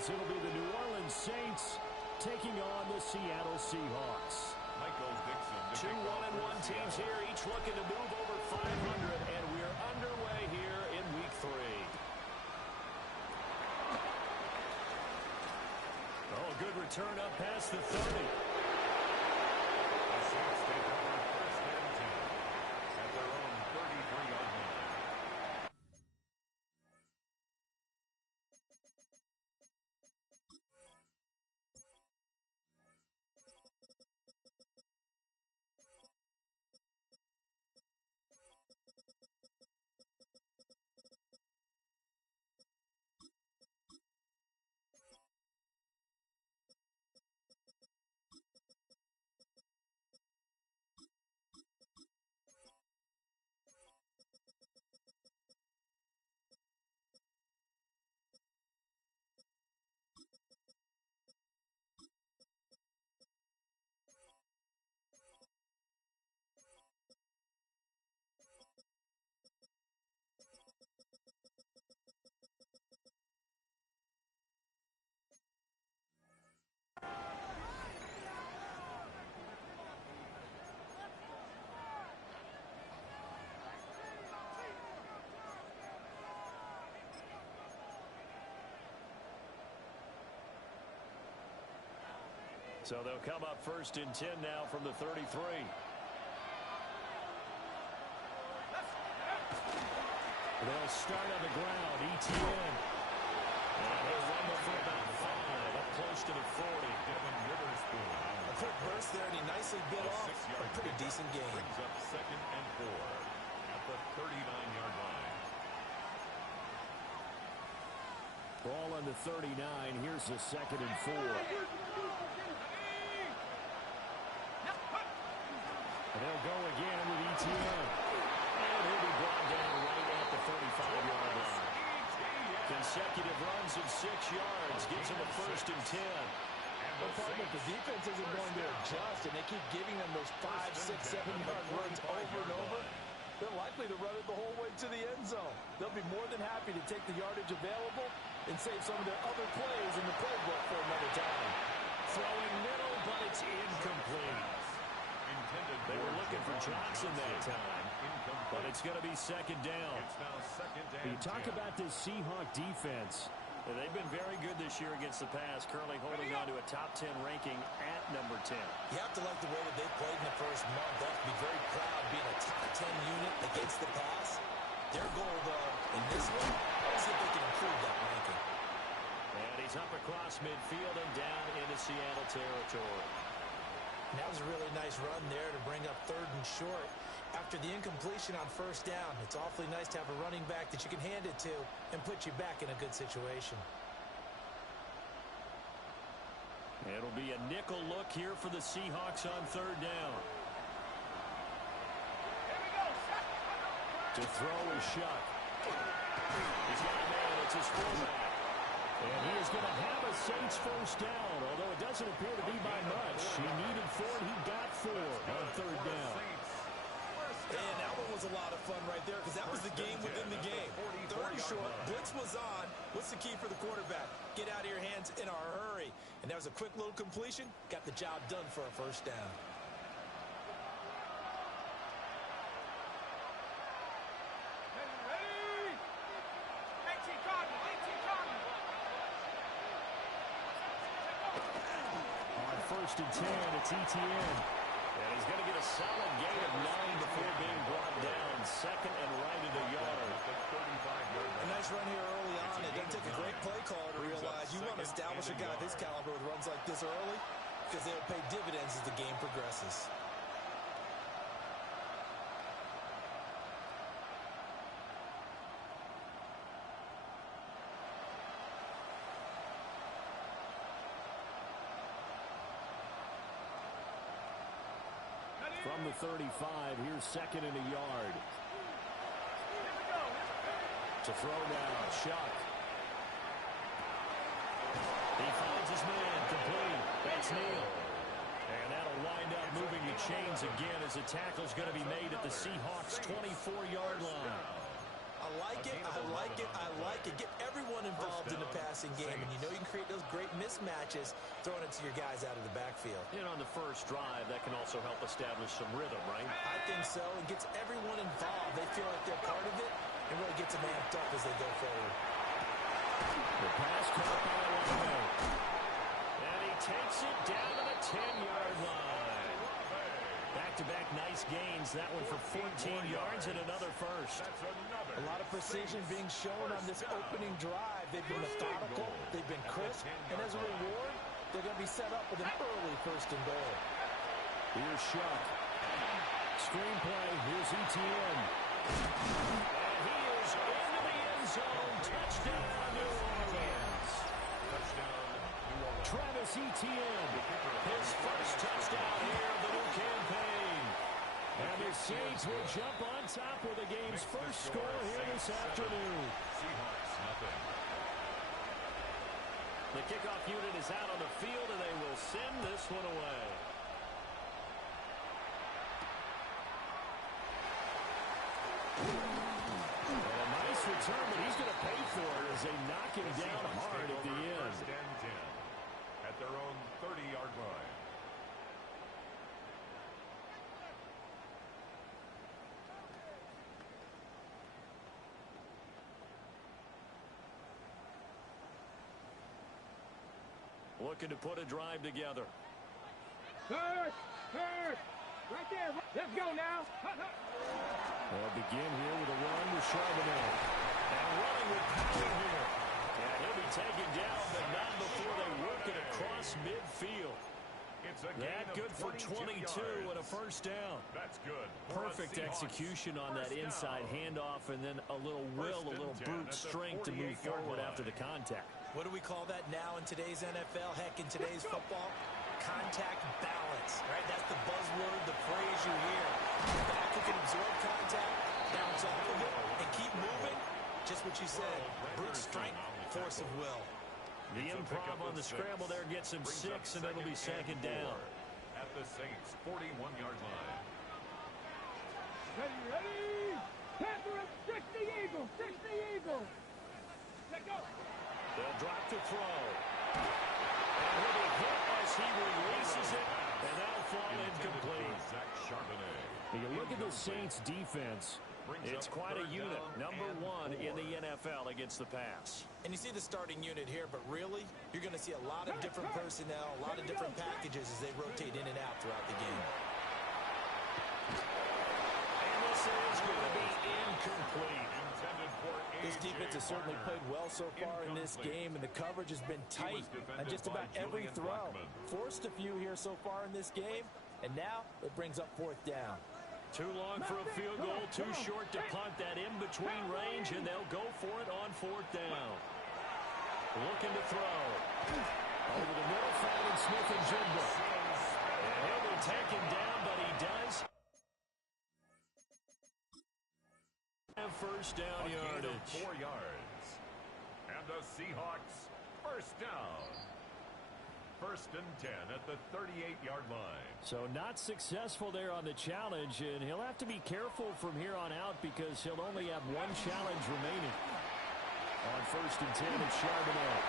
as it'll be the New Orleans Saints taking on the Seattle Seahawks. 2-1-1 teams here, each looking to move over 500, and we're underway here in Week 3. Oh, good return up past the 30. The Saints take over first and 10 at their own 33-yard line. So they'll come up first and 10 now from the 33. They'll start on the ground. ETN. And he'll rumble for about 5, up close to the 40. Devin Witherspoon. A quick burst there, and he nicely bit off a pretty decent game. Brings up 2nd and 4 at the 39-yard line. Ball on the 39. Here's the 2nd and 4. And they'll go again with ETN. And he'll be brought down right at the 35-yard line. Consecutive runs of 6 yards gets him a first and 10. The problem with the defense isn't going to adjust, and they keep giving them those 5, 6, 7-yard runs over and over. They're likely to run it the whole way to the end zone. They'll be more than happy to take the yardage available and save some of their other plays in the playbook for another time. Throwing middle, but it's incomplete. They were looking for Johnson that time, but it's going to be 2nd down. It's now 2nd and You talk about this Seahawk defense. They've been very good this year against the pass, currently holding on to a top 10 ranking at number 10. You have to like the way that they played in the first month. They have to be very proud being a top 10 unit against the pass. Their goal, though, in this one, is if they can improve that ranking. And he's up across midfield and down into Seattle territory. That was a really nice run there to bring up 3rd and short. After the incompletion on 1st down, it's awfully nice to have a running back that you can hand it to and put you back in a good situation. It'll be a nickel look here for the Seahawks on 3rd down. To throw is Shuck. He's got a man. It's his fullback. And he is going to have a Saints first down, although it doesn't appear to be by much. He needed 4, and he got 4 on 3rd down. And that one was a lot of fun right there because that was the game within the game. 3rd and short, blitz was on. What's the key for the quarterback? Get out of your hands in a hurry. And that was a quick little completion. Got the job done for a first down. First and 10, it's ETN. And he's going to get a solid gain of 9 before being brought down. 2nd and right at a yard. A nice run here early on. It doesn't take a great play caller to realize you want to establish a guy of his caliber with runs like this early because they'll pay dividends as the game progresses. From the 35, here's 2nd and a yard. To throw now, Shuck. He finds his man, complete. That's Neal. And that'll wind up moving the chains again as the tackle's going to be made at the Seahawks' 24-yard line. I like it, I like it, I like it. Get everyone involved in the pass passing game, and you know you can create those great mismatches throwing it to your guys out of the backfield. And on the first drive, that can also help establish some rhythm, right? I think so. It gets everyone involved. They feel like they're part of it, and really gets them amped up as they go forward. The pass caught by Olave. And he takes it down to the 10-yard line. Back-to-back nice gains. That one for 14 yards and another first. A lot of precision being shown on this opening drive. They've been methodical. They've been crisp. And as a reward, they're going to be set up with an early first and goal. Here's Shuck. Screenplay. Here's Etienne. And he is into the end zone. Touchdown, New Orleans. Travis Etienne. His first touchdown here of the new campaign. And the Saints will jump on top with the game's first score here this afternoon. Seahawks, nothing. The kickoff unit is out on the field, and they will send this one away. And a nice return, but he's going to pay for it as they knock him down hard at the end. First and 10 at their own 30-yard line. Looking to put a drive together. Right there. Let's go now. They'll begin here with a run with Charbonnet. And running with power here. And he'll be taken down, but not before they work it across midfield. It's a That good for 22 and a first down. That's good. Perfect execution on that inside handoff, and then a little will, a little brute strength to move forward after the contact. What do we call that now in today's NFL? Heck, in today's football? Contact balance, right? That's the buzzword, the phrase you hear. The back who can absorb contact, bounce off of it, and keep moving. Just what you said, brute strength, force of will. The improv on the scramble there gets him 6, and it'll be second down. At the Saints' 41-yard line. Ready? Pepper him. Stick the eagle. Stick the eagle. Let go. They'll drop to throw. And he'll be hit as he releases it, and that'll fall incomplete. Zach Charbonnet. You look at the Saints' defense. It's quite a unit. Number 1 in the NFL against the pass. And you see the starting unit here, but really, you're going to see a lot of different personnel, a lot of different packages as they rotate in and out throughout the game. And this is going to be incomplete. This defense has certainly played well so far in this game, and the coverage has been tight on just about every throw. Forced a few here so far in this game, and now it brings up fourth down. Too long for a field goal, too short to punt. That in-between range, and they'll go for it on fourth down. Looking to throw. Over the middle, finding Smith and Jigba. And he'll be taken down, but he does have first down yardage. 4 yards. And the Seahawks first down. First and 10 at the 38-yard line. So not successful there on the challenge, and he'll have to be careful from here on out because he'll only have one challenge remaining. On first and 10, it's Charbonnet.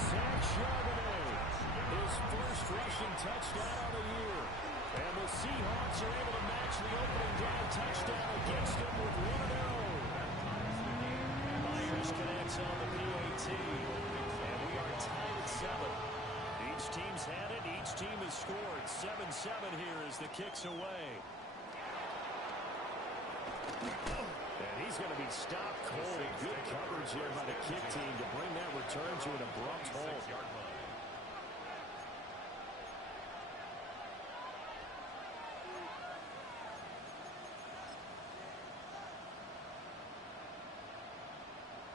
Zach Charbonnet, his first rushing touchdown of the year. And the Seahawks are able to match the opening drive touchdown against them with 1 of their own. Myers connects on the PAT, and we are tied at 7. Each team's had it. Each team has scored. 7-7 here as the kick's away. And he's going to be stopped cold. Good coverage here by the kick team to bring that return to an abrupt halt.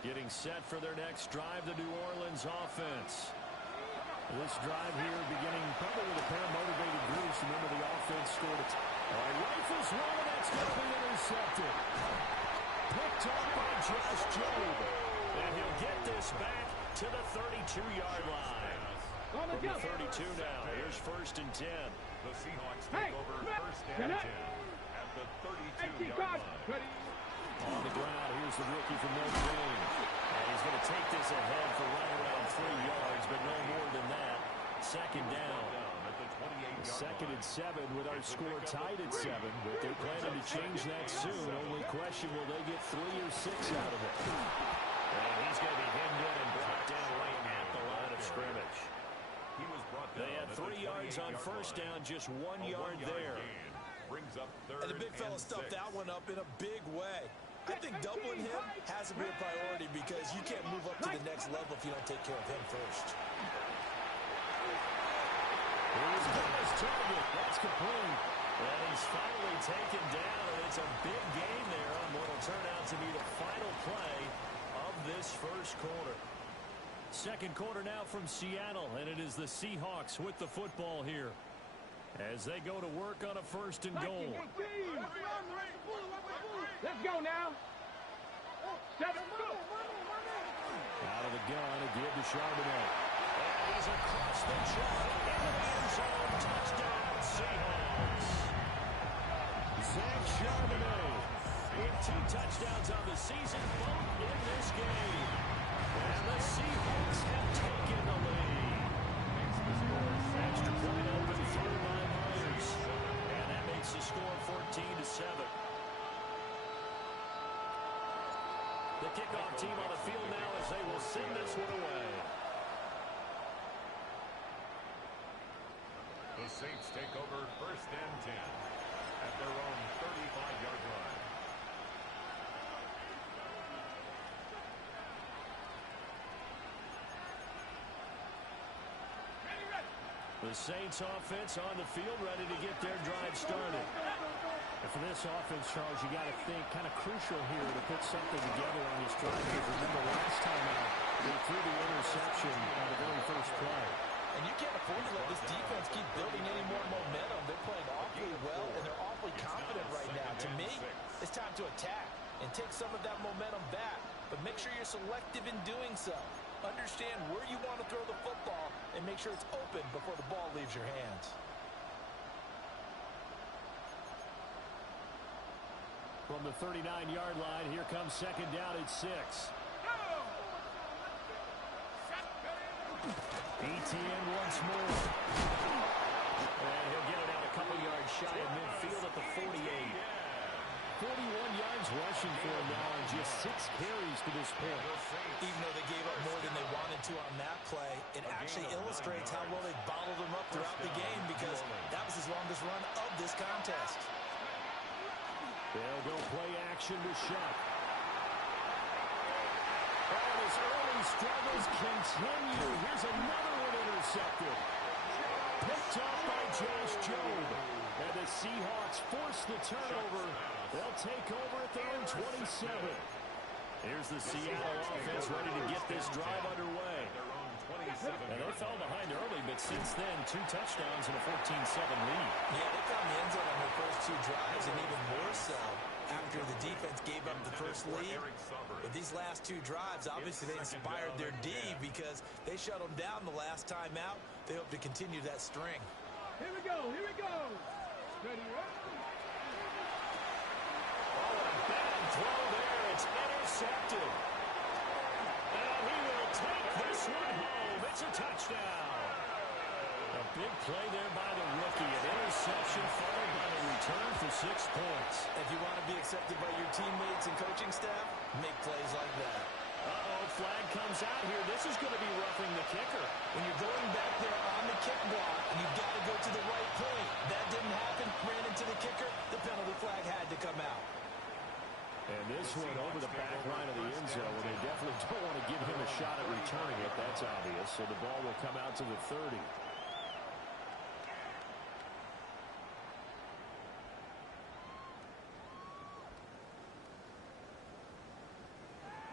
Getting set for their next drive, the New Orleans offense. This drive here beginning probably with a pair of motivated groups. Remember, the offense scored it. Rifles one, and that's going to be intercepted. Picked up by Josh Jobe. And he'll get this back to the 32-yard line. From the 32 now, here's first and 10. The Seahawks take over first and 10 at the 32-yard line. On the ground, here's the rookie from Notre Dame. And he's going to take this ahead for right around 3 yards, but no more than that. Second down. Second and 7 with our score tied at 7, but they're planning to change that soon. Only question, will they get 3 or 6 out of it? And he's going to be hemmed in and brought down right at the line of scrimmage. They had 3 yards on first down, just 1 yard there. And the big fella stuffed that one up in a big way. I think doubling him has to be a priority because you can't move up to the next level if you don't take care of him first. Here's Bell's target. That's complete. And he's finally taken down, and it's a big gain there on what will turn out to be the final play of this first quarter. Second quarter now from Seattle, and it is the Seahawks with the football here as they go to work on a first and goal. Let's go now. 7, go. Out of the gun, a give to Charbonnet. And he's across the track into the end zone. Touchdown, Seahawks. Zach Charbonnet with 2 touchdowns on the season, both in this game. And the Seahawks have taken the lead. Extra point open through by Myers. And that makes the score 14-7. The kickoff team on the field now as they will send this one away. The Saints take over first and 10 at their own 35-yard line. The Saints offense on the field, ready to get their drive started. And for this offense, Charles, you got to think kind of crucial here to put something together on this drive. Because remember, last time out, they threw the interception on the very first play. And you can't afford to let this defense keep building any more momentum. They're playing awfully well, and they're awfully confident right now. To me, it's time to attack and take some of that momentum back. But make sure you're selective in doing so. Understand where you want to throw the football and make sure it's open before the ball leaves your hands. From the 39-yard line, here comes second down at 6. ETN once more. And he'll get it out a couple yards shy of midfield at the 48. 41 yards rushing for him now and just 6 carries to this point. Even though they gave up more than they wanted to on that play, it actually illustrates how well they bottled him up throughout the game because that was his longest run of this contest. They'll go play action with Shuck. Oh, his early struggles continue. Here's another one intercepted. Picked up by Josh Jobe. And the Seahawks force the turnover. They'll take over at their own 27. Here's the Seattle offense ready to get this drive underway. And they fell behind early, but since then, 2 touchdowns and a 14-7 lead. Yeah, they found the end zone on their first 2 drives, and even more so after the defense gave up the first lead. But these last 2 drives, obviously they inspired their D because they shut them down the last time out. They hope to continue that string. Here we go, here we go. Ready, Bad throw there. It's intercepted. And he will take this one home. It's a touchdown. A big play there by the rookie. An interception followed by the return for 6 points. If you want to be accepted by your teammates and coaching staff, make plays like that. Uh-oh, flag comes out here. This is going to be roughing the kicker. When you're going back there on the kick block, and you've got to go to the right point. That didn't happen. Ran into the kicker. The penalty flag had to come out. And this one over the back line of the end zone. They definitely don't want to give him a shot at returning it. That's obvious. So the ball will come out to the 30.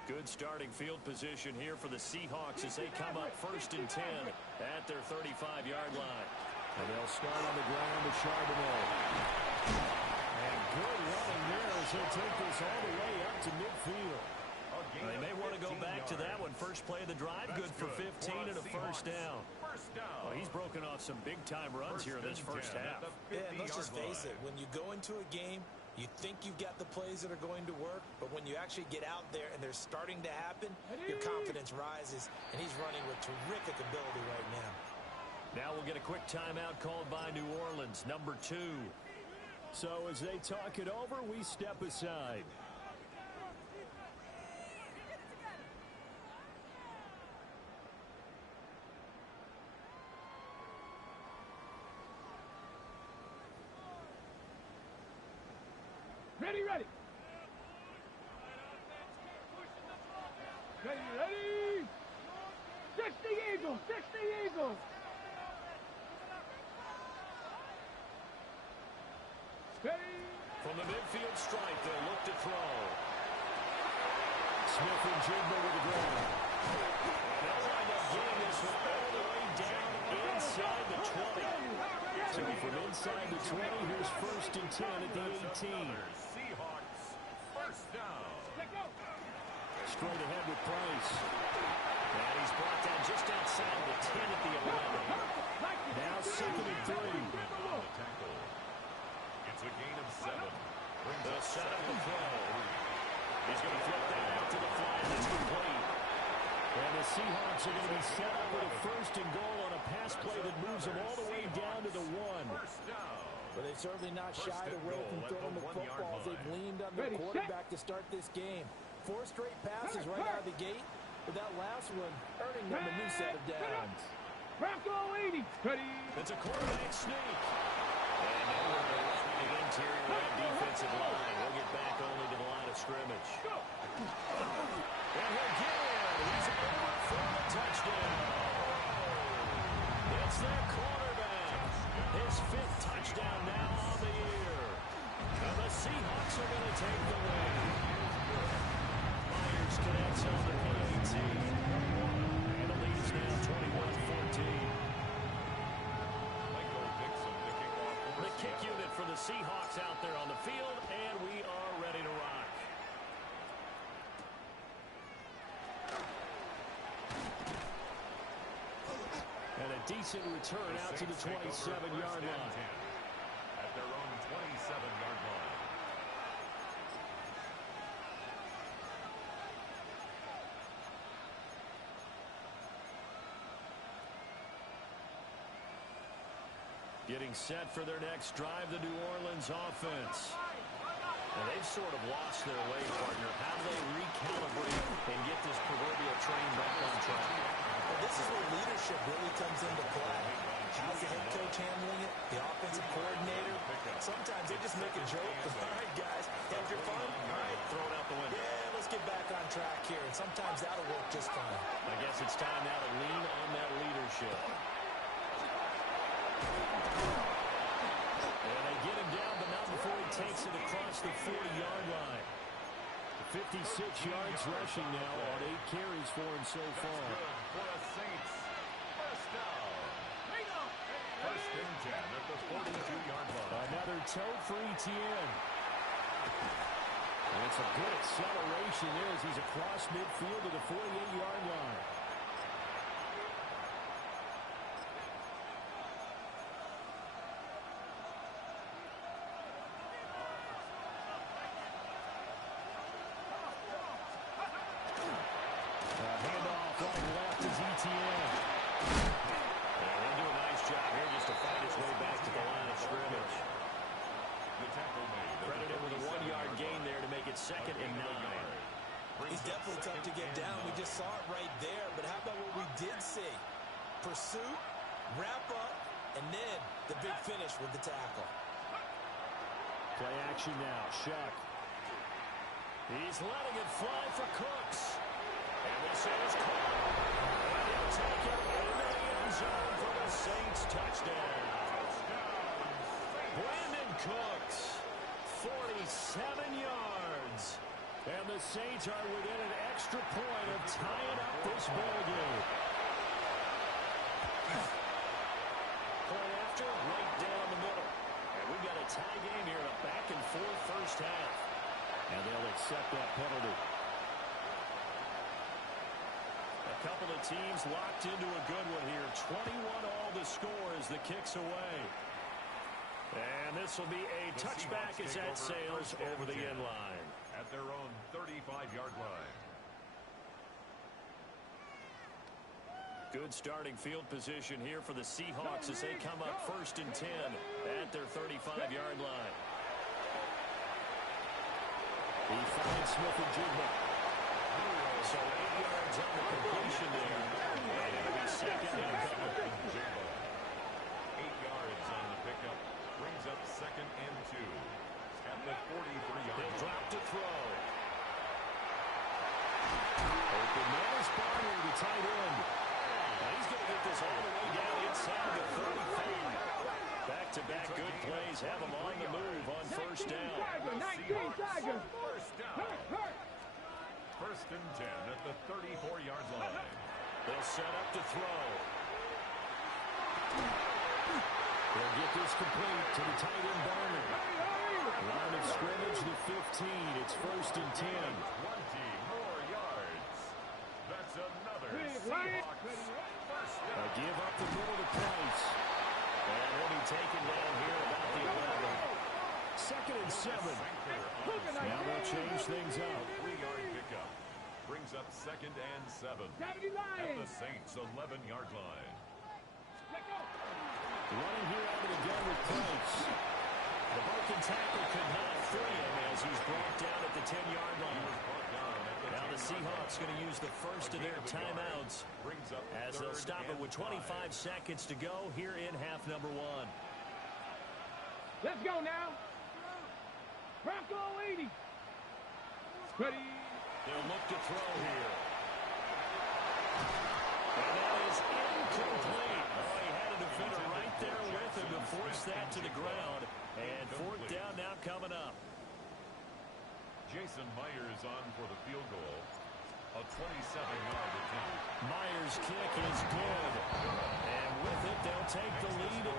Good starting field position here for the Seahawks as they come up first and 10 at their 35-yard line. And they'll start on the ground with Charbonnet. And good running there as he'll take this all the way up to midfield. They may want to go back to that one. First play of the drive, good for 15 and a first down. Well, he's broken off some big-time runs here in this first half. Yeah, and let's just face it. When you go into a game, You think you've got the plays that are going to work, but when you actually get out there and they're starting to happen, your confidence rises, and he's running with terrific ability right now. Now we'll get a quick timeout called by New Orleans, number 2. So as they talk it over, we step aside. Ready, ready. Ready, ready. 60 Eagles, 60 Eagles. Ready. From the midfield stripe, they'll look to throw. Smith and Jigba with the ground. They'll wind up getting this one all the way down inside the 20. So from inside the 20, here's 1st and 10 at the 18. Seahawks, first down. Straight ahead with Price. And he's brought down just outside the 10 at the 11. Now 2nd and 3. It's a gain of 7. They'll set up the throw. He's going to flip that out to the fly. That's complete. And the Seahawks are going to be set up with a 1st and goal on a pass play that moves them all the way down to the 1. But they've certainly not shied away from throwing the footballs. They've leaned on their quarterback to start this game. 4 straight passes right out of the gate, but that last one earning them a new set of downs. Bronco 80. Ready. It's a quarterback sneak. And nowhere to run the interior of that defensive line. We'll get back only to the line of scrimmage. And he'll get in. He's over for the touchdown. It's their quarterback. His 5th touchdown now on the year. And the Seahawks are going to take the win. Myers connects on the PAT. And the lead is now 21-14. The kick unit for the Seahawks out there on the field, and we are ready to rock. And a decent return out to the 27-yard line. At their own 27-yard line. Getting set for their next drive, the New Orleans offense. And they've sort of lost their way, partner. How do they recalibrate and get this proverbial train back on track? Well, this is where leadership really comes into play. How's the head coach handling it? The offensive coordinator? Sometimes they just make a joke. All right, guys, had your fun? All right, throw it out the window. Yeah, let's get back on track here. And sometimes that'll work just fine. I guess it's time now to lean on that leadership. And they get him down, but not before he takes it across the 40-yard line. 56 yards rushing now on 8 carries for him so far. For the Saints, first down. First and 10 at the 42-yard line. Another toe for Etienne. And it's a good acceleration there as he's across midfield to the 48-yard line. Second and 9. He's definitely tough to get down. We just saw it right there. But how about what we did see? Pursuit, wrap up, and then the big finish with the tackle. Play action now. Shuck. He's letting it fly for Cooks. And this is Cook. And he'll take it into the end zone for the Saints touchdown. Brandon Cooks, 47 yards. And the Saints are within an extra point of tying up this ball game. Point after, right down the middle. And we've got a tie game here in a back-and-forth first half. And they'll accept that penalty. A couple of teams locked into a good one here. 21 all the score as the kick's away. And this will be a touchback as that sails over the end line. At their own 35-yard line. Good starting field position here for the Seahawks as they come up 1st and 10 at their 35-yard line. He finds Smith-Njigba. So 8 yards on the completion there. And it'll be second and a couple. 8 yards on the pickup. Brings up 2nd and 2. At the 43-yard line. He'll drop to throw. Open man is Barner, the tight end. He's going to get this all the way down inside the 35. Back-to-back good plays have him on the move on 1st down. 19 Tigers. First down. 1st and 10 at the 34-yard line. They'll set up to throw. They'll get this complete to the tight end Barner. Line of scrimmage, the 15. It's 1st and 10. 20 more yards. That's another Seahawks first down. A give up the middle to Price. And he'll be taken down here about the 11. 2nd and 7. Now they'll change things up. 3-yard pickup. Brings up 2nd and 7. At the Saints' 11-yard line. Running here out of the gun with Price. The broken tackle could not free him as he's brought down at the 10-yard line. Now the Seahawks going to use the first of their timeouts as they'll stop it with 25 seconds to go here in half number 1. Let's go now. Bronco 80. Ready. They'll look to throw here. And that is incomplete. Oh, he had a defender right there with him to force that to the ground. And 4th down now coming up. Jason Myers on for the field goal. A 27-yard attempt. Myers' kick is good. And with it, they'll take the lead at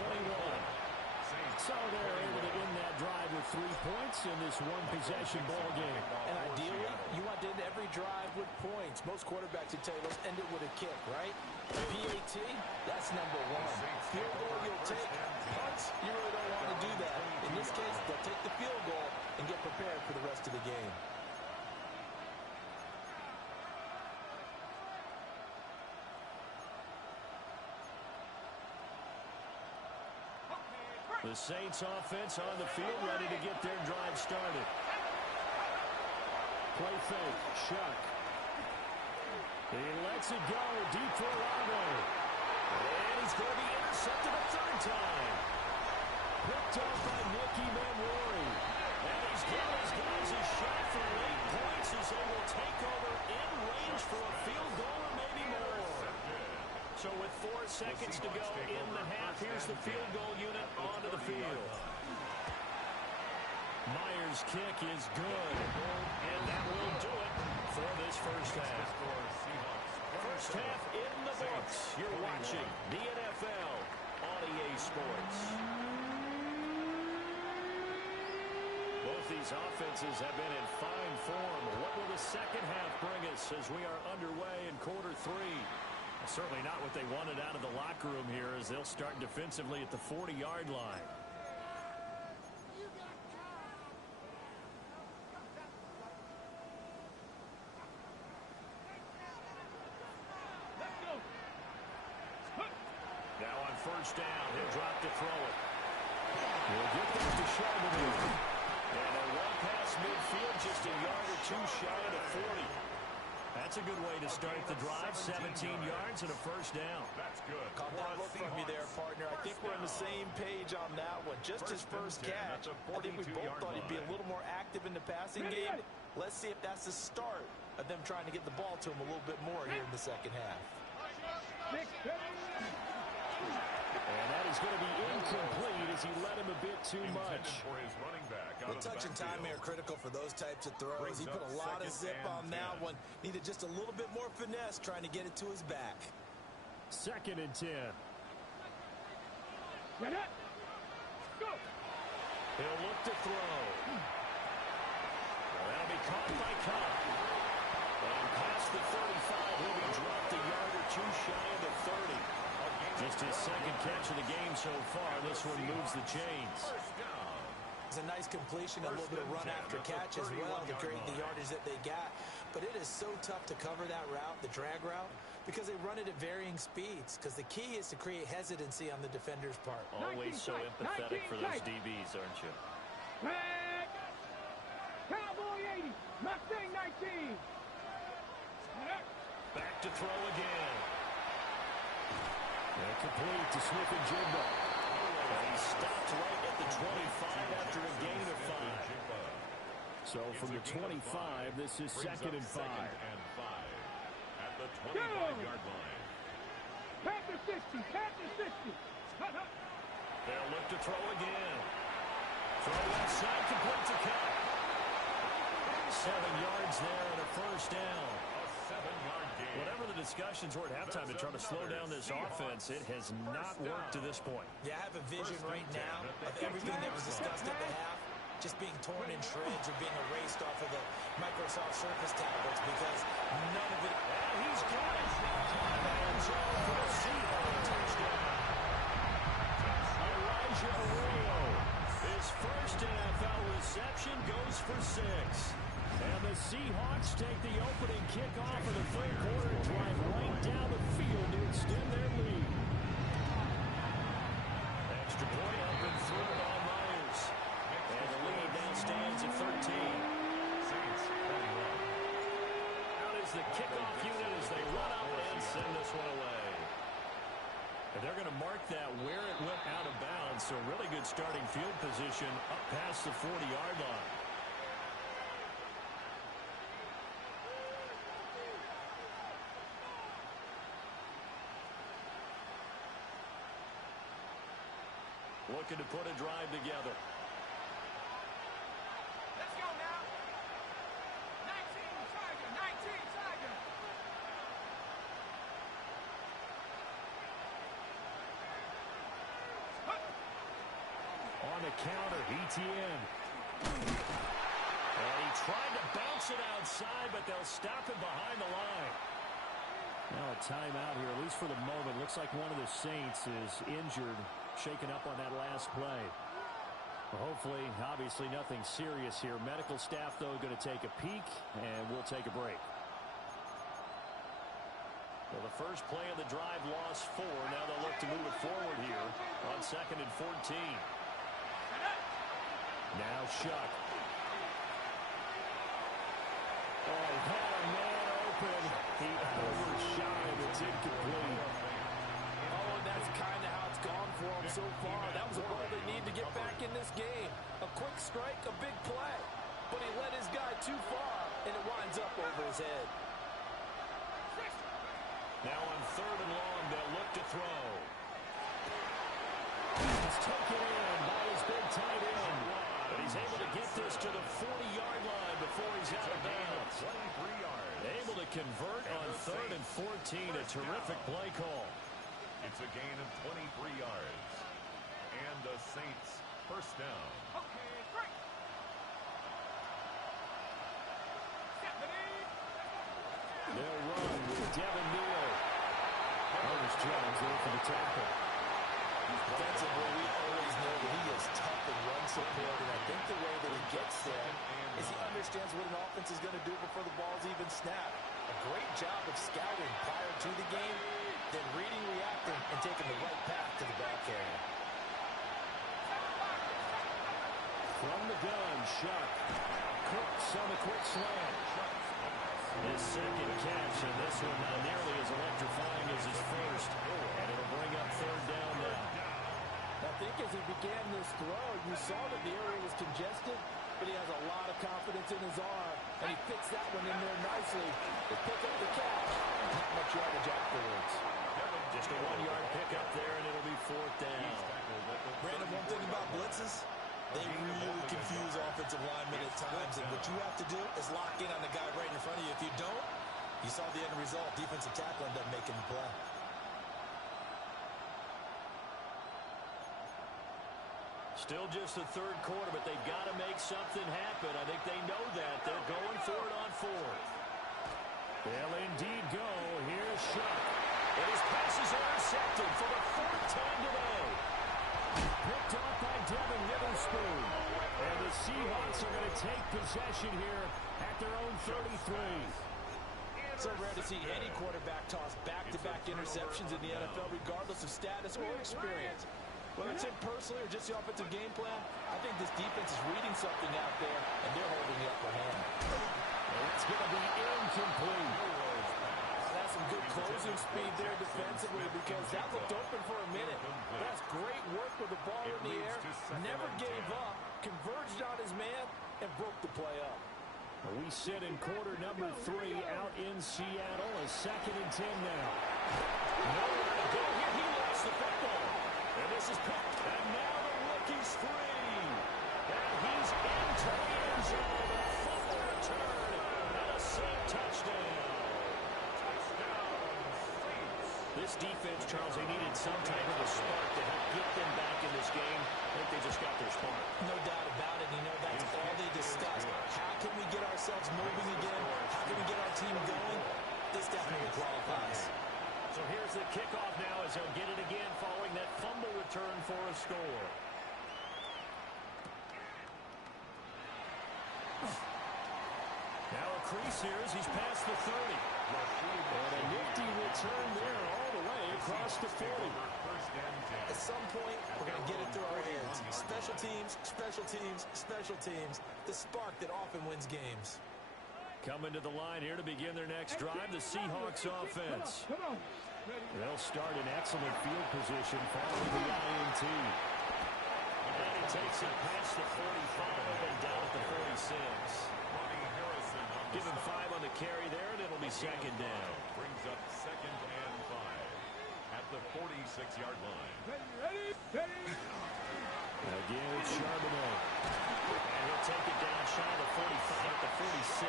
24-21. So they're able to end that drive with 3 points in this one-possession ball game. And ideally, you want to end every drive with points. Most quarterbacks would tell you, let's end it with a kick, right? PAT, that's number 1. Field goal you'll take. Punts, you really don't want to do that. In this case, they'll take the field goal and get prepared for the rest of the game. The Saints offense on the field ready to get their drive started. Play fake, Shuck. He lets it go, deep for Lago. And he's going to be intercepted a 3rd time. Picked up by Nicky Manwari. And he's got his guys a shot for 8 points as they will take over in range for a field goal or maybe more. So with 4 seconds to go in the half, here's the field goal unit onto the field. Myers' kick is good. And that will do it for this first half. First half in the books. You're watching the NFL on EA Sports. Both these offenses have been in fine form. What will the second half bring us as we are underway in quarter 3? Certainly not what they wanted out of the locker room here as they'll start defensively at the 40-yard line. Now on 1st down, he'll drop to throw it. He'll get this to Charbonnet. And a run past midfield, just a yard or 2 shy of the 40. That's a good way to start the drive. 17 yards and a 1st down. That's good. Caught that look from me there, partner. I think we're on the same page on that one. Just his first catch. I think we both thought he'd be a little more active in the passing game. Let's see if that's the start of them trying to get the ball to him a little bit more here in the second half. And that is going to be incomplete as he led him a bit too much. The touch and timing are critical for those types of throws. He put a lot of zip on that one. Needed just a little bit more finesse trying to get it to his back. 2nd and 10. Go. He'll look to throw. Well, that'll be caught by Cobb. And past the 35, he'll be dropped a yard or 2 shy of the 30. Just his second catch of the game so far. This one moves the chains. It's a nice completion, a little bit of run after catch as well to create the yardage that they got. But it is so tough to cover that route, the drag route, because they run it at varying speeds. Because the key is to create hesitancy on the defender's part. Always so empathetic for those DBs, aren't you? Back. Cowboy 80. Mustang 19. Back to throw again. And complete to Smith-Njigba. And he stopped right at the 25 after a gain of 5. So from the 25, this is 2nd and 5. At the 25-yard line. Panther 60. Panther 60. They'll look to throw again. Throw left side, complete to Cup. 7 yards there and a first down. A 7-yard gain. Whatever the discussions were at halftime to try to slow down this offense, it has not worked to this point. Yeah, I have a vision right now of everything that was discussed at the half just being torn in shreds or being erased off of the Microsoft Surface tablets because none of it. And he's got it. And so for the Seahawks touchdown. Elijah Arroyo. His first NFL reception goes for 6. And the Seahawks take the opening kickoff of the third quarter and drive right down the field to extend their lead. Extra point up and through by Myers. And the lead now stands at 13. Out is the kickoff unit as they run up and send this one away. And they're going to mark that where it went out of bounds. So really good starting field position up past the 40-yard line. Looking to put a drive together. Let's go now. 19 Tiger. 19 Tiger. On the counter, ETN. And he tried to bounce it outside, but they'll stop it behind the line. Now a timeout here, at least for the moment. Looks like one of the Saints is injured, shaken up on that last play. Well, hopefully, obviously, nothing serious here. Medical staff, though, going to take a peek, and we'll take a break. Well, the first play of the drive lost 4. Now they'll look to move it forward here on 2nd and 14. Now Shuck. Oh, he had a man open. He overshot it. It's incomplete. Oh, and that's kind of how it's gone for them so far. That was a ball they need to get back in this game. A quick strike, a big play. But he led his guy too far, and it winds up over his head. Now on 3rd and long, they'll look to throw. He's taken in by his big tight end. But he's able to get this to the 40-yard line before he's out of bounds. 23 yards. Able to convert on 3rd and 14. A terrific play call. It's a gain of 23 yards. And the Saints first down. Okay, break. They'll run with Devin Neal. Ernest Jones there for the tackle. Defensively, we always know that he is tough in run support, and I think the way that he gets there is he understands what an offense is going to do before the ball's even snapped. A great job of scouting prior to the game, then reading, reacting, and taking the right path to the back area. From the gun, Shuck. Cooks on a quick slant. His second catch, and this one not nearly as electrifying as his first. And it'll bring up 3rd down now. I think as he began this throw, you saw that the area was congested, but he has a lot of confidence in his arm, and he fits that one in there nicely to pick up the catch. Not much yardage afterwards. Just a 1-yard pickup there, and it'll be 4th down. Brandon, one thing about blitzes, they really confuse offensive linemen at times, and what you have to do is lock in on the guy right in front of you. If you don't, you saw the end result. Defensive tackle ended up making the play. Still just the 3rd quarter, but they've got to make something happen. I think they know that. They're going for it on 4th. They'll indeed go. Here's Shuck. And his pass is intercepted. Houston for the fourth time today. Picked off by Devin Witherspoon. And the Seahawks are going to take possession here at their own 33. So rare to see any quarterback toss back-to-back interceptions in the NFL, regardless of status or experience. Whether it's him personally or just the offensive game plan, I think this defense is reading something out there, and they're holding the upper hand. And it's going to be incomplete. That's some good closing speed there defensively, because that looked open for a minute. That's great work with the ball in the air, never gave up, converged on his man, and broke the play up. We sit in quarter number 3 out in Seattle. A 2nd and 10 now. Nowhere to go here. He lost the football. And this is picked. And now the rookie's free. And he's into the end zone. A fumble return. And a safe touchdown. This defense, Charles, they needed some type of a spark to help get them back in this game. I think they just got their spark. No doubt about it. You know, that's all they discussed. How can we get ourselves moving again? How can we get our team going? This definitely qualifies. So here's the kickoff now as they'll get it again following that fumble return for a score. Now a crease here as he's past the 30. And a nifty return there all the way across the 40. At some point, we're going to get it through our hands. Special teams, special teams, special teams. The spark that often wins games. Coming to the line here to begin their next drive, the Seahawks offense. They'll start in excellent field position following the INT. And he takes it past the 45 and down at the 46. Give him 5 on the carry there, and it'll be 2nd down. Brings up 2nd and 5 at the 46-yard line. Ready, ready. Again, it's Charbonnet. And he'll take it down shy of the 45 at the 46.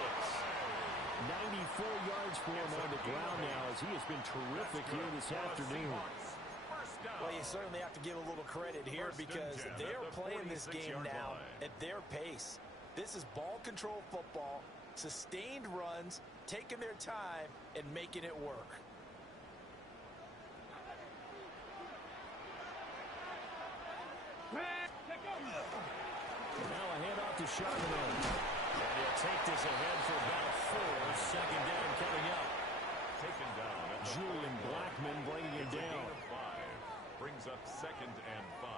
94 yards for him on the ground now as he has been terrific here this afternoon. Well, you certainly have to give a little credit here because they're playing this game now at their pace. This is ball control football, sustained runs, taking their time, and making it work. Now a handoff to Charbonnet. And he'll take this ahead for about 4. 2nd down coming up. Taken down. Julian Blackman bringing it down. 5 brings up 2nd and 5.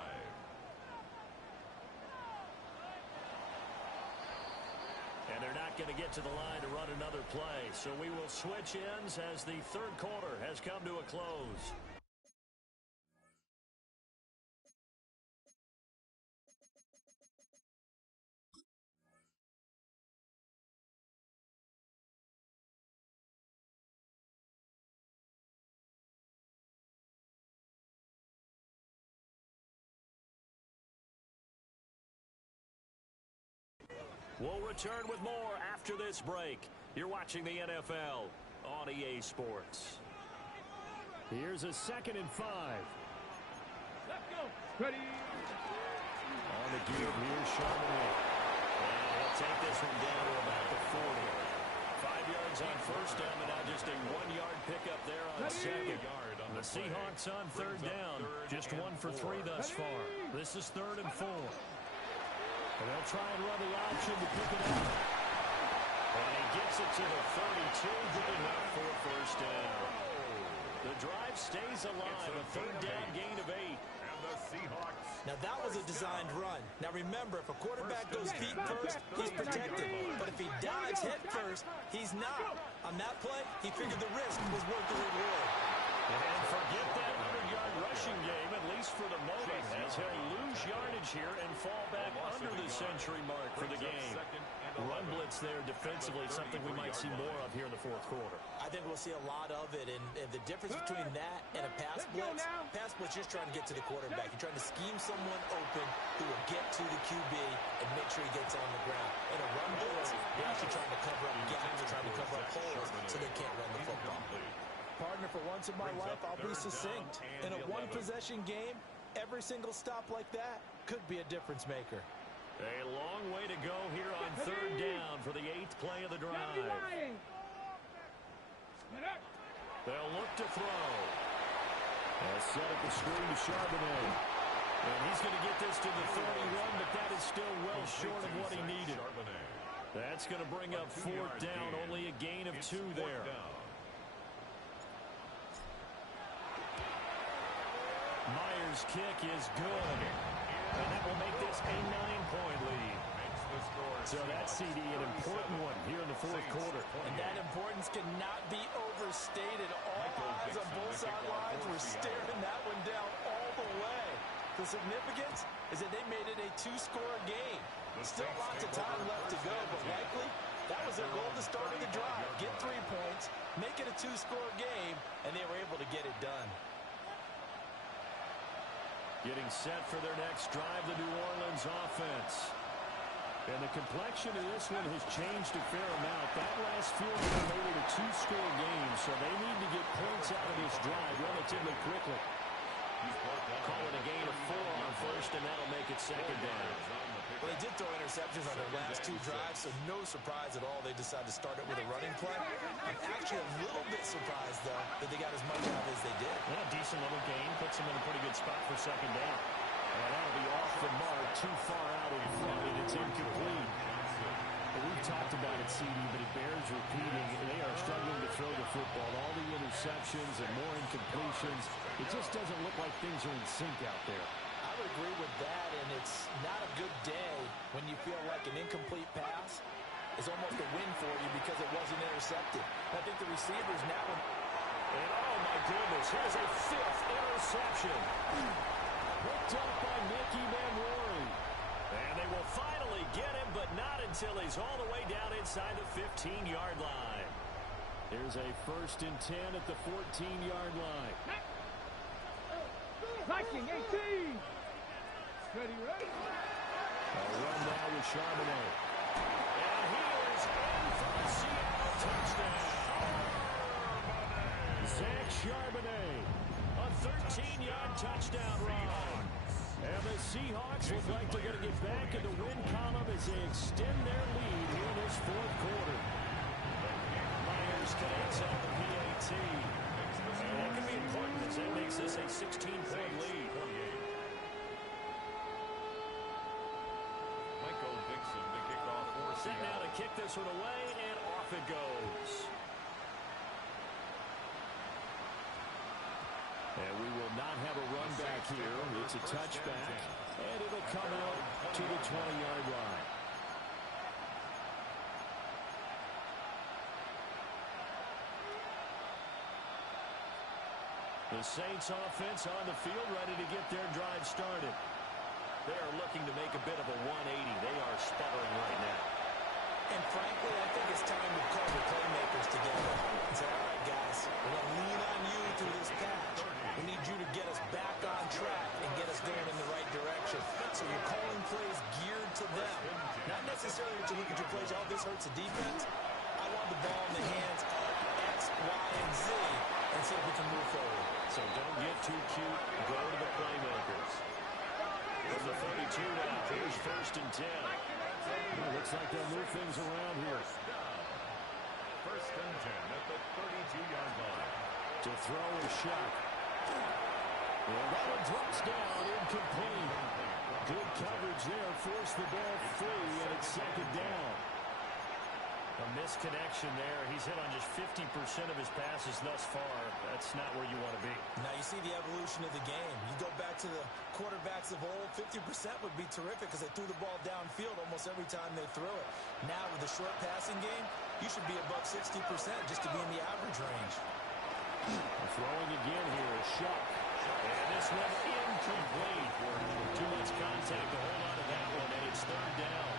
And they're not going to get to the line to run another play. So we will switch ends as the 3rd quarter has come to a close. We'll return with more after this break. You're watching the NFL on EA Sports. Here's a 2nd and 5. Let's go. Ready. On the give here, Charbonnet. And he'll take this one down to about the 40. 5 yards on 1st down, but now just a 1-yard pickup there on 2nd. The Seahawks on 3rd down. Just 1 for 3 thus far. This is 3rd and 4. And they'll try and run the option to pick it up. And he gets it to the 32. Good enough for a 1st down. The drive stays alive. A 3rd down gain of 8. And the Seahawks. Now, that was a designed run. Now, remember, if a quarterback goes feet first, he's protected. But if he dives head first, he's not. On that play, he figured the risk was worth the reward. And forget that 100-yard rushing game, at least for the moment, as he'll lose yardage here and fall back under the century mark for the game. Run blitz there defensively, something we might see more of here in the 4th quarter. I think we'll see a lot of it, and the difference between that and a pass blitz just trying to get to the quarterback. You're trying to scheme someone open who will get to the QB and make sure he gets on the ground. In a run blitz, you're actually trying to cover up gaps, you're trying to cover up holes so they can't run the football. Partner, for once in my life, I'll be succinct. In a one-possession game, every single stop like that could be a difference maker. A long way to go here on 3rd down for the 8th play of the drive. They'll look to throw. They'll set up the screen to Charbonnet. And he's going to get this to the 31, but that is still well short of what he needed. That's going to bring up fourth down, only a gain of 2 there. Myers' kick is good. And that will make this a 9-point lead. So that CD, an important one here in the fourth quarter. And that importance cannot be overstated. All eyes on both sidelines were staring that one down all the way. The significance is that they made it a 2-score game. Still lots of time left to go, but likely that was their goal to start of the drive. Get 3 points, make it a 2-score game, and they were able to get it done. Getting set for their next drive, the New Orleans offense. And the complexion of this one has changed a fair amount. That last field goal made it a 2-score game, so they need to get points out of this drive relatively quickly. Calling a gain of 4 on first, and that'll make it second down. Well, they did throw interceptions on their last 2 drives, so no surprise at all they decided to start it with a running play. I'm actually a little bit surprised, though, that they got as much out as they did. Yeah, decent little gain. Puts them in a pretty good spot for second down. And that'll be off the mark, too far out in front, and it's incomplete. Well, we've talked about it, CD, but it bears repeating. They are struggling to throw the football. All the interceptions and more incompletions. It just doesn't look like things are in sync out there. I would agree with that, and it's not a good day when you feel like an incomplete pass is almost a win for you because it wasn't intercepted. I think the receivers now... And oh, my goodness, here's a 5th interception. Picked up by Nicky Manwari. And they will finally get him, but not until he's all the way down inside the 15-yard line. There's a 1st and 10 at the 14-yard line. Viking 18. Ready, ready. A run now with Charbonnet. And he is in for the Seattle touchdown. Zach Charbonnet, a 13-yard touchdown run. And the Seahawks look like they're going to get back in the win column as they extend their lead here in this fourth quarter. Myers connects on the PAT. And that can be important as that makes this a 16-point lead. Set now to kick this one away, and off it goes. And we will not have a run back here. It's a touchback, and it'll come out to the 20-yard line. The Saints offense on the field, ready to get their drive started. They are looking to make a bit of a 180. They are sputtering right now. And frankly, I think it's time to call the playmakers together and say, all right, guys, we're going to lean on you through this patch. We need you to get us back on track and get us going in the right direction. So you're calling plays geared to them. Not necessarily that you look at your plays, oh, this hurts the defense. I want the ball in the hands of X, Y, and Z and see if we can move forward. So don't get too cute. Go to the playmakers. From the 32 now, here's 1st and 10. Looks like they'll move things around here. 1st and 10 at the 32-yard line. To throw a shot. And that one drops down, incomplete. Good coverage there, forced the ball free, and it's second down. A misconnection there. He's hit on just 50% of his passes thus far. That's not where you want to be. Now you see the evolution of the game. You go back to the quarterbacks of old, 50% would be terrific because they threw the ball downfield almost every time they threw it. Now with the short passing game, you should be above 60% just to be in the average range. Throwing again here is Shuck. And this one incomplete. Too much contact to hold on to that one, and it's 3rd down.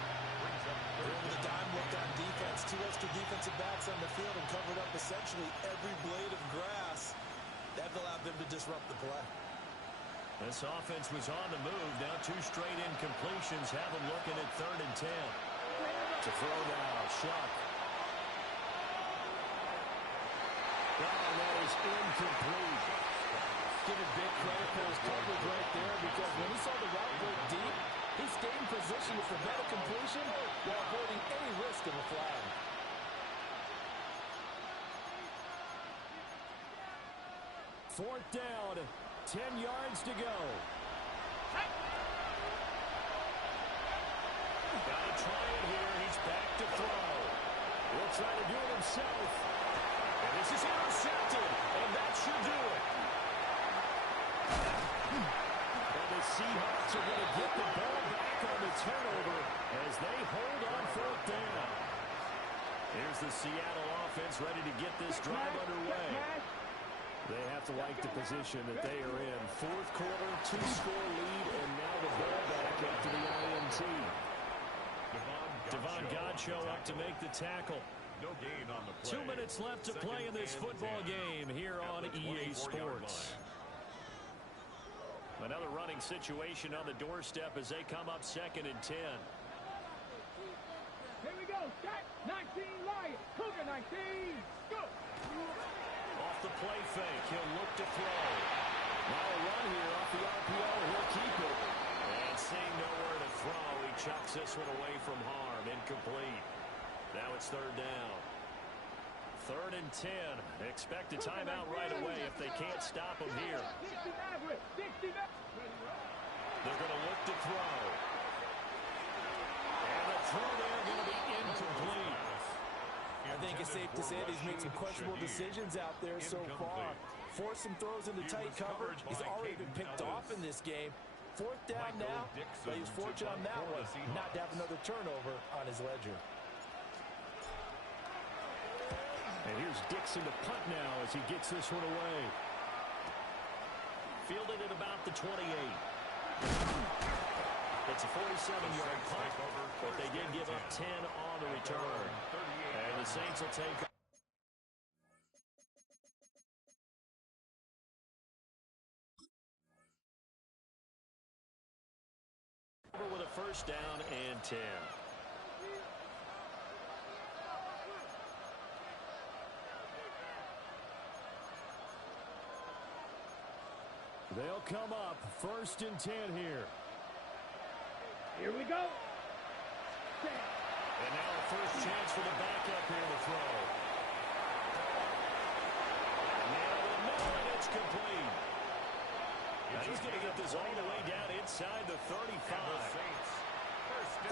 The dime looked on defense. 2 extra defensive backs on the field and covered up essentially every blade of grass. That allowed them to disrupt the play. This offense was on the move. Now 2 straight incompletions have them looking at 3rd and 10. To throw now, Shuck. And that is incomplete. Give it big credit for his coverage right there because when he saw the route go deep, he stayed in position to prevent a completion while avoiding any risk of a flag. 4th down, 10 yards to go. Got to try it here. He's back to throw. He'll try to do it himself. And this is intercepted. And that should do it. And the Seahawks are going to get the ball back on the turnover as they hold on 4th down. Here's the Seattle offense ready to get this drive underway. They have to like the position that they are in. 4th quarter, 2-score lead, and now the ball back after the INT. Devon Godchaux up to make the tackle. No gain on the play. 2 minutes left to play in this football game here on EA Sports. Another running situation on the doorstep as they come up 2nd and 10. Here we go. Set. 19 Lions. Cougar 19. Go. Off the play fake. He'll look to throw. Now a run here off the RPO. He'll keep it. And seeing nowhere to throw, he chucks this one away from harm. Incomplete. Now it's 3rd down. 3rd and 10. They expect a timeout right away if they can't stop him here. They're going to look to throw. And the throw there going to be incomplete. I think it's safe to say that he's made some questionable decisions out there so far. Forced some throws into tight coverage. He's already been picked off in this game. 4th down now, but he's fortunate on that one not to have another turnover on his ledger. And here's Dixon to punt now as he gets this one away. Fielded at about the 28. It's a 47-yard punt, but they did give up 10 on the return. And the Saints will take over with a 1st down and 10. They'll come up 1st and 10 here. Here we go. And now a first chance for the backup here to throw. Nailed it, and it's complete. Now he's going to get this all the way down inside the 35.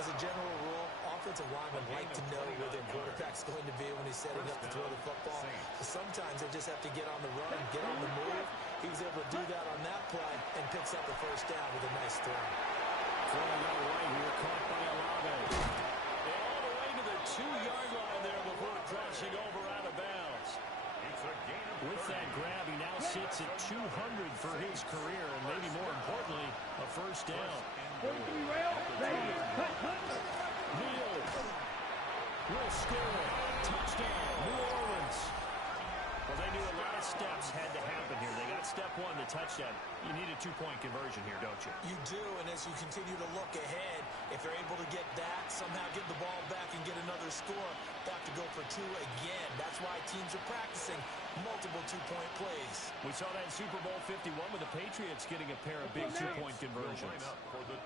As a general rule, offensive linemen like to know where their quarterback's going to be when he's setting up to throw the football. But sometimes they just have to get on the run, get on the move. He was able to do that on that play and picks up the 1st down with a nice throw. Throwing out right here, caught by Olave. And all the way to the 2-yard line there before crossing over out of bounds. With that grab, he now sits at 200 for his career, and maybe more importantly, a 1st down. 43 rail, ready, cut. Neal will score. Touchdown, New Orleans. Well, they knew a lot of steps had to happen here. They got step 1, the touchdown. You need a 2-point conversion here, don't you? You do, and as you continue to look ahead, if they're able to get that, somehow get the ball back and get another score, they have to go for 2 again. That's why teams are practicing multiple 2-point plays. We saw that in Super Bowl 51 with the Patriots getting a pair of big 2-point conversions.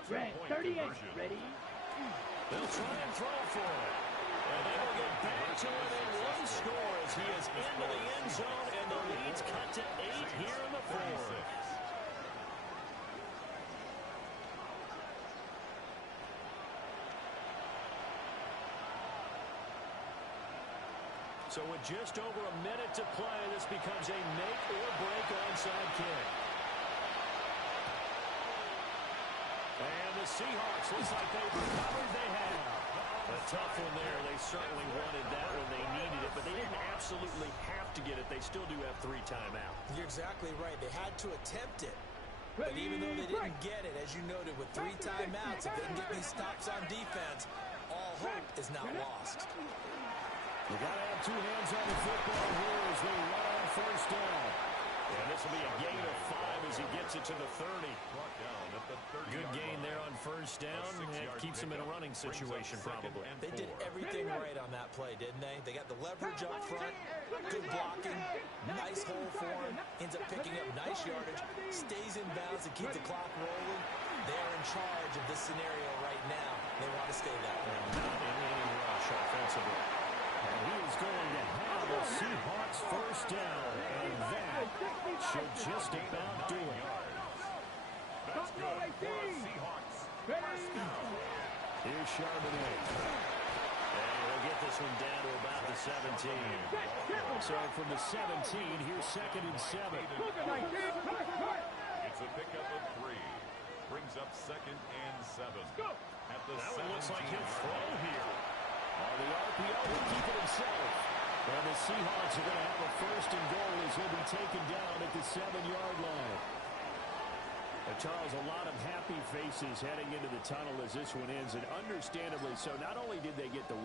Red, 38, ready. They'll try and throw for it. And they will get back to within 1 score as he is into the end zone, and the lead's cut to 8 here in the 4th. So with just over a minute to play, this becomes a make-or-break onside kick. And the Seahawks looks like they've recovered. They have. A tough one there. They certainly wanted that when they needed it, but they didn't absolutely have to get it. They still do have 3 timeouts. You're exactly right. They had to attempt it. But even though they didn't get it, as you noted, with 3 timeouts, if they can get these stops on defense, all hope is not lost. You got to have 2 hands on the football here as they run on 1st down. And this will be a gain of 5 as he gets it to the 30. Good gain there on 1st down. It keeps him in a running situation probably. They did everything right on that play, didn't they? They got the leverage up front, good blocking, nice hole for him, ends up picking up nice yardage, stays in bounds to keep the clock rolling. They're in charge of this scenario right now. They want to stay that way. Not in any rush offensively. And he is going to have a Seahawks 1st down. And that She'll just about do it. That's good for the Seahawks. First down. Here's Charbonnet. And he'll get this one down to about the 17. So from the 17, here's 2nd and 7. It's a pickup of 3. Brings up 2nd and 7. At the That 17. one looks like he'll throw here. The RPO will keep it himself. And the Seahawks are going to have a 1st and goal as he'll be taken down at the 7-yard line. Charles, a lot of happy faces heading into the tunnel as this one ends, and understandably so. Not only did they get the